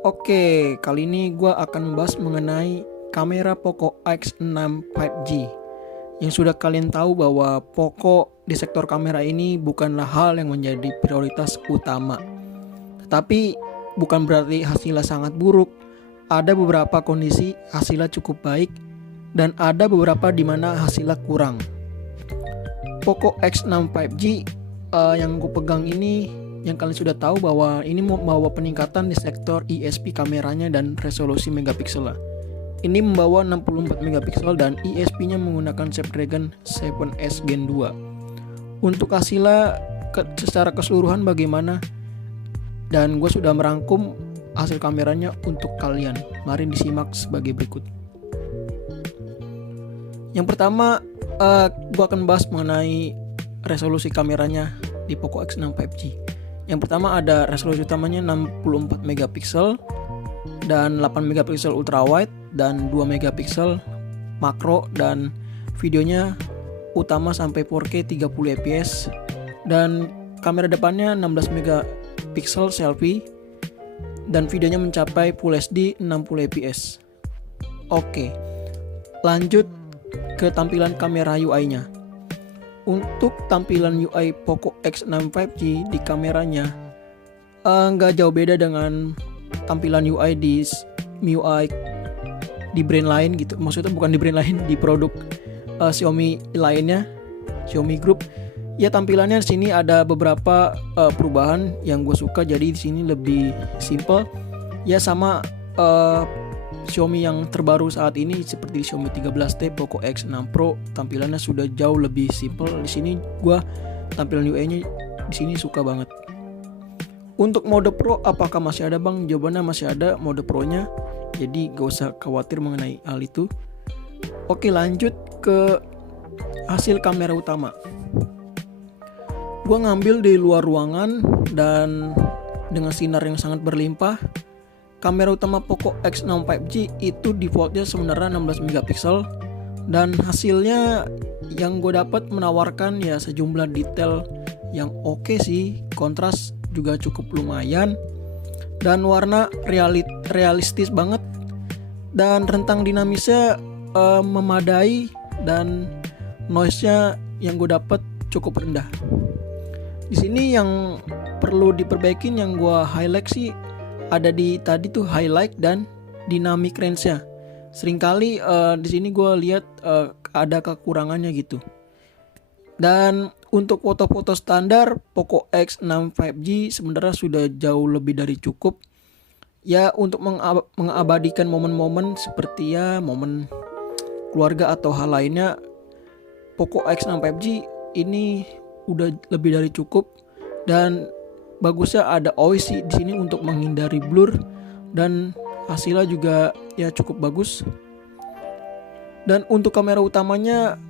Oke, kali ini gue akan membahas mengenai kamera Poco X6 5G. Yang sudah kalian tahu bahwa Poco di sektor kamera ini bukanlah hal yang menjadi prioritas utama. Tetapi bukan berarti hasilnya sangat buruk. Ada beberapa kondisi hasilnya cukup baik dan ada beberapa di mana hasilnya kurang. Poco X6 5G yang gue pegang ini, yang kalian sudah tahu bahwa ini membawa peningkatan di sektor ISP kameranya dan resolusi megapiksel. Ini membawa 64 megapiksel dan ISP-nya menggunakan Snapdragon 7S Gen 2. Untuk hasilnya secara keseluruhan bagaimana? Dan gue sudah merangkum hasil kameranya untuk kalian. Mari disimak sebagai berikut. Yang pertama, gue akan bahas mengenai resolusi kameranya di Poco X6 5G. Yang pertama ada resolusi utamanya 64 megapiksel dan 8 megapiksel ultrawide dan 2 megapiksel makro, dan videonya utama sampai 4K 30 fps, dan kamera depannya 16 megapiksel selfie dan videonya mencapai Full HD 60 fps. Oke, lanjut ke tampilan kamera UI-nya. Untuk tampilan UI Poco X6 5G di kameranya nggak jauh beda dengan tampilan UI di MIUI di brand lain gitu. Maksudnya bukan di brand lain, di produk Xiaomi lainnya, Xiaomi Group. Ya, tampilannya di sini ada beberapa perubahan yang gue suka. Jadi di sini lebih simple. Ya sama Xiaomi yang terbaru saat ini seperti Xiaomi 13T, Poco X6 Pro, tampilannya sudah jauh lebih simple. Di sini gua tampilan UI-nya di sini suka banget. Untuk mode Pro apakah masih ada, Bang? Jawabannya masih ada mode Pro-nya. Jadi gak usah khawatir mengenai hal itu. Oke, lanjut ke hasil kamera utama. Gua ngambil di luar ruangan dan dengan sinar yang sangat berlimpah. Kamera utama Poco X6 5G itu defaultnya sebenarnya 16 megapiksel, dan hasilnya yang gue dapat menawarkan ya sejumlah detail yang oke sih. Kontras juga cukup lumayan dan warna realistis banget, dan rentang dinamisnya memadai, dan noise-nya yang gue dapat cukup rendah. Di sini yang perlu diperbaikin yang gue highlight sih ada di tadi tuh highlight dan dynamic range-nya. Seringkali di sini gue lihat ada kekurangannya gitu. Dan untuk foto-foto standar Poco X6 5G sebenarnya sudah jauh lebih dari cukup. Ya, untuk mengabadikan momen-momen seperti ya momen keluarga atau hal lainnya, Poco X6 5G ini udah lebih dari cukup. Dan bagusnya ada OIS di sini untuk menghindari blur, dan hasilnya juga ya cukup bagus. Dan untuk kamera utamanya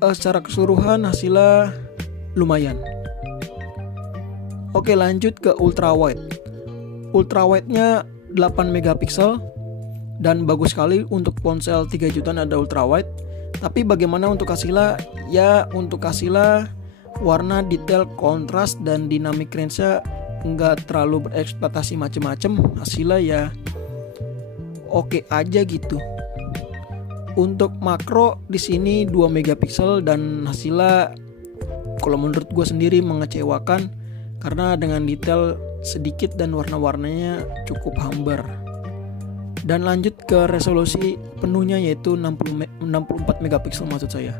secara keseluruhan hasilnya lumayan. Oke, lanjut ke ultrawide. Ultrawide-nya 8 megapiksel dan bagus sekali untuk ponsel 3 jutaan ada ultrawide. Tapi bagaimana untuk hasilnya? Ya, untuk hasilnya warna, detail, kontras, dan dynamic range-nya nggak terlalu berekspektasi macem-macem. Hasilnya ya oke aja gitu. Untuk makro di sini 2 megapiksel dan hasilnya kalau menurut gue sendiri mengecewakan karena dengan detail sedikit dan warna-warnanya cukup hambar. Dan lanjut ke resolusi penuhnya yaitu 64 megapiksel maksud saya.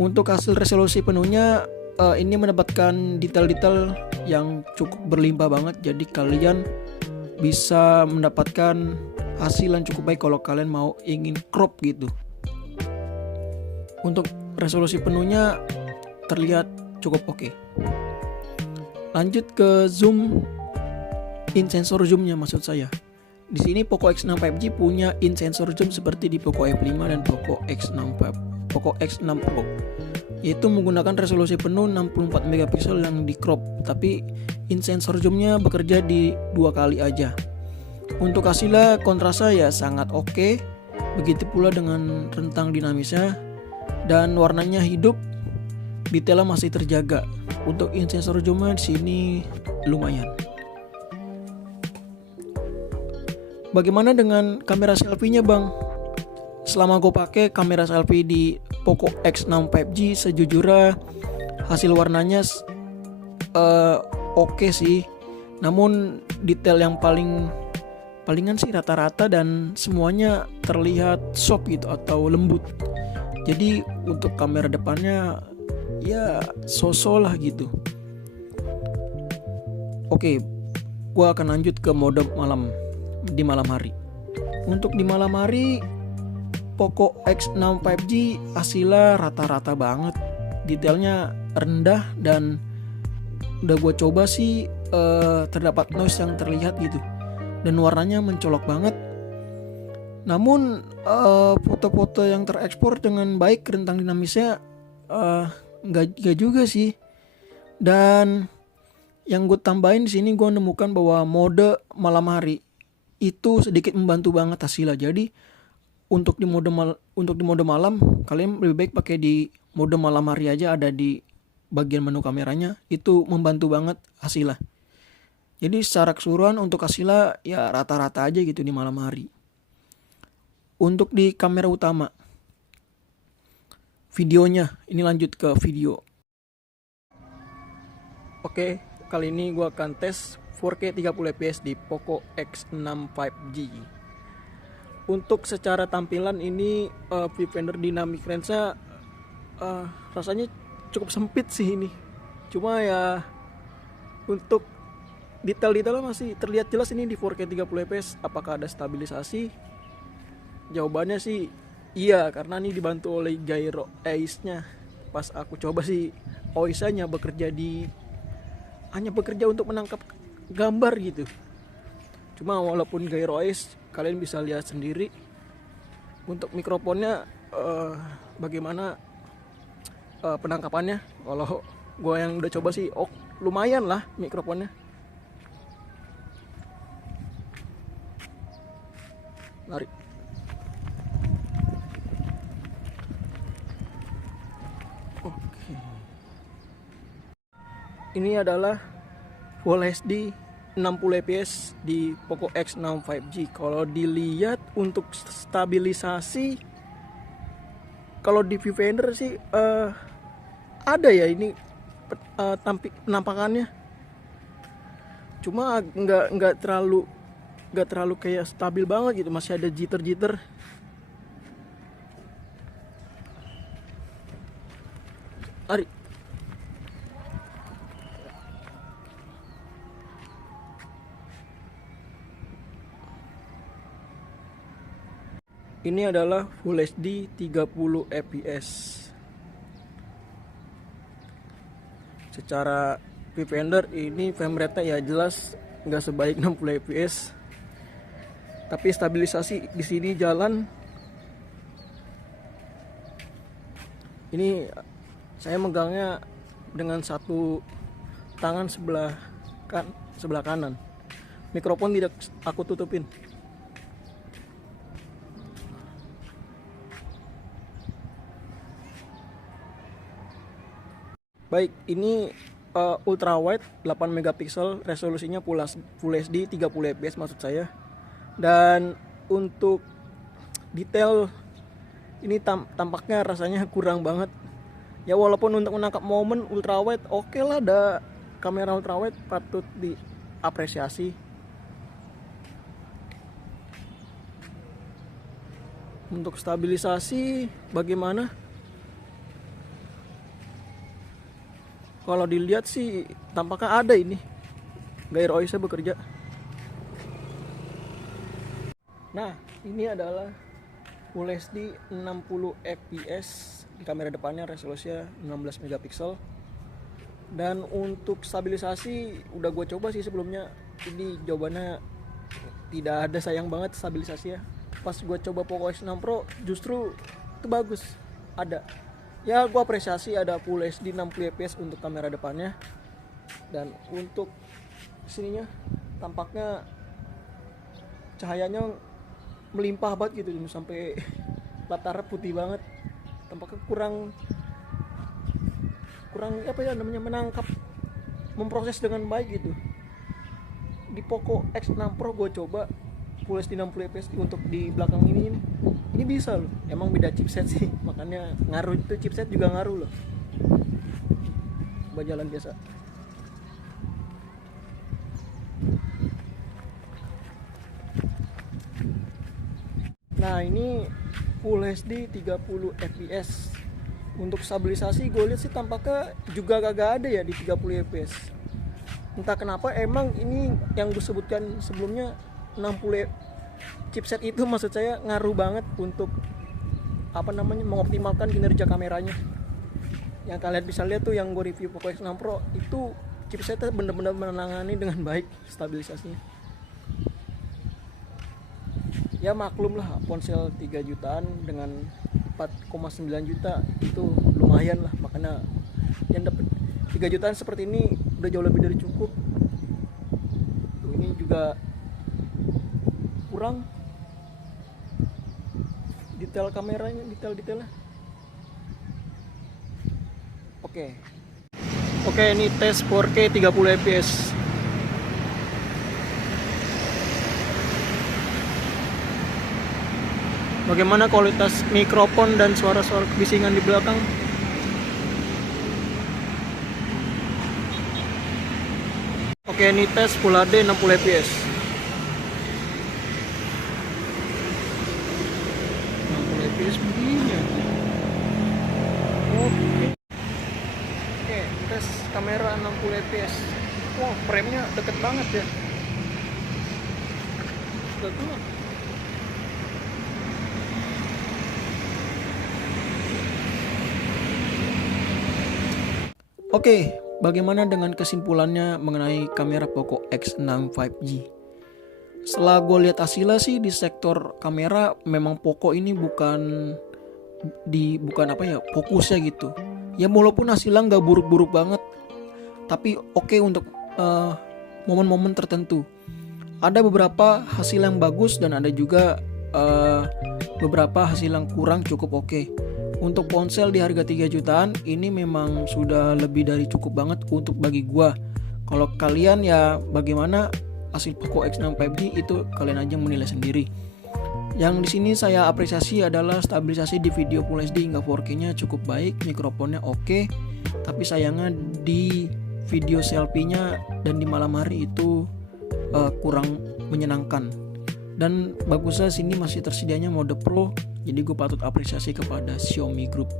Untuk hasil resolusi penuhnya ini mendapatkan detail-detail yang cukup berlimpah banget. Jadi kalian bisa mendapatkan hasil yang cukup baik kalau kalian mau ingin crop gitu. Untuk resolusi penuhnya terlihat cukup oke. Lanjut ke zoom, in sensor zoomnya maksud saya. Di sini Poco X6 5G punya in sensor zoom seperti di Poco F5 dan Poco X6 Pro, yaitu menggunakan resolusi penuh 64 megapiksel yang di crop, tapi in sensor zoomnya bekerja di 2 kali aja. Untuk hasilnya kontrasnya ya sangat oke, begitu pula dengan rentang dinamisnya, dan warnanya hidup, detailnya masih terjaga. Untuk in sensor zoomnya di sini lumayan. Bagaimana dengan kamera selfie-nya bang? Selama gue pakai kamera selfie di Poco X6 5G, sejujurnya hasil warnanya oke sih. Namun detail yang palingan sih rata-rata dan semuanya terlihat soft gitu atau lembut. Jadi untuk kamera depannya ya so-so lah gitu. Oke, gue akan lanjut ke mode di malam hari. Untuk di malam hari Poco X6 5G hasilnya rata-rata banget. Detailnya rendah dan udah gue coba sih terdapat noise yang terlihat gitu. Dan warnanya mencolok banget. Namun foto-foto yang terekspor dengan baik rentang dinamisnya nggak juga sih. Dan yang gue tambahin di sini gue menemukan bahwa mode malam hari itu sedikit membantu banget hasilnya. Jadi untuk di mode malam kalian lebih baik pakai di mode malam hari aja, ada di bagian menu kameranya, itu membantu banget hasilnya. Jadi secara keseluruhan untuk hasilnya ya rata-rata aja gitu di malam hari. Untuk di kamera utama, videonya, ini lanjut ke video. Oke, kali ini gue akan tes 4K 30 fps di Poco X6 5G. Untuk secara tampilan ini viewfinder dynamic range-nya rasanya cukup sempit sih ini. Cuma ya untuk detail-detailnya masih terlihat jelas ini di 4K 30 fps. Apakah ada stabilisasi? Jawabannya sih iya, karena ini dibantu oleh gyro eyes-nya. Pas aku coba sih OIS-nya hanya bekerja untuk menangkap gambar gitu. Cuma walaupun gyro eyes, kalian bisa lihat sendiri untuk mikrofonnya bagaimana penangkapannya. Kalau gue yang udah coba sih lumayan lah mikrofonnya. Lari. Oke. Ini adalah Full HD 60 fps di Poco X6 5G. Kalau dilihat untuk stabilisasi, kalau di viewfinder sih ada ya ini penampakannya. Cuma nggak terlalu kayak stabil banget gitu, masih ada jitter. Ari. Ini adalah Full HD 30 fps. Secara viewfinder ini frame rate-nya ya jelas nggak sebaik 60 fps. Tapi stabilisasi di sini jalan. Ini saya megangnya dengan satu tangan sebelah kanan. Mikrofon tidak aku tutupin. Baik, ini ultra wide 8 megapiksel, resolusinya Full HD 30 fps maksud saya. Dan untuk detail ini tampaknya rasanya kurang banget. Ya walaupun untuk menangkap momen ultra wide oke lah, ada kamera ultra wide patut diapresiasi. Untuk stabilisasi bagaimana? Kalau dilihat sih tampaknya ada ini gyro eyes-nya bekerja. Nah, ini adalah Full HD 60 fps di kamera depannya, resolusinya 16 megapiksel. Dan untuk stabilisasi udah gue coba sih sebelumnya, ini jawabannya tidak ada, sayang banget stabilisasinya. Pas gue coba Poco X6 Pro justru itu bagus, ada. Ya gue apresiasi ada Full HD 60 fps untuk kamera depannya. Dan untuk sininya tampaknya cahayanya melimpah banget gitu, sampai latarnya putih banget. Tampaknya kurang apa ya namanya, menangkap, memproses dengan baik gitu. Di Poco X6 Pro gue coba Full HD 60 fps untuk di belakang ini bisa loh. Emang beda chipset sih, makanya ngaruh, itu chipset juga ngaruh loh. Coba jalan biasa. Nah ini Full HD 30 fps. Untuk stabilisasi gue lihat sih tampaknya juga kagak ada ya di 30 fps. Entah kenapa, emang ini yang gue sebutkan sebelumnya 60 chipset itu maksud saya ngaruh banget untuk mengoptimalkan kinerja kameranya. Yang kalian bisa lihat tuh yang gue review Poco X6 Pro itu chipsetnya bener-bener menangani dengan baik stabilisasinya. Ya maklum lah, ponsel 3 jutaan dengan 4,9 juta itu lumayan lah, makanya yang dapat 3 jutaan seperti ini udah jauh lebih dari cukup. Tuh, ini juga kurang detail kameranya, detailnya. Oke, ini tes 4K 30 fps. Bagaimana kualitas mikrofon dan suara-suara kebisingan di belakang? Oke, ini tes Full HD 60 fps. 60 fps begini. Oke, tes kamera 60 fps. Wow, frame-nya deket banget ya. Betul. Oke, bagaimana dengan kesimpulannya mengenai kamera Poco X6 5G? Setelah gue lihat hasilnya sih di sektor kamera memang Poco ini bukan fokusnya gitu. Ya walaupun hasilnya nggak buruk-buruk banget, tapi oke untuk momen-momen tertentu. Ada beberapa hasil yang bagus dan ada juga beberapa hasil yang kurang cukup oke. Untuk ponsel di harga 3 jutaan ini memang sudah lebih dari cukup banget untuk bagi gua. Kalau kalian ya bagaimana hasil Poco X6 5G itu kalian aja menilai sendiri. Yang di sini saya apresiasi adalah stabilisasi di video Full HD hingga 4K-nya cukup baik, mikrofonnya oke, tapi sayangnya di video selfie-nya dan di malam hari itu kurang menyenangkan. Dan bagusnya sini masih tersedianya mode Pro, jadi gue patut apresiasi kepada Xiaomi Group.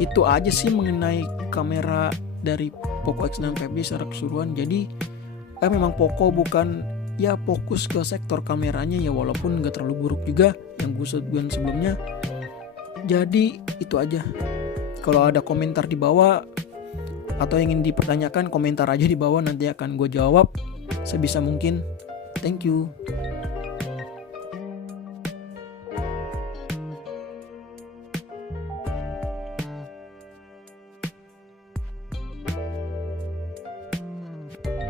Itu aja sih mengenai kamera dari Poco X6 5G secara keseluruhan. Jadi memang Poco bukan ya fokus ke sektor kameranya ya, walaupun nggak terlalu buruk juga yang gue sebutkan sebelumnya. Jadi itu aja. Kalau ada komentar di bawah atau ingin dipertanyakan, komentar aja di bawah, nanti akan gue jawab sebisa mungkin. Thank you.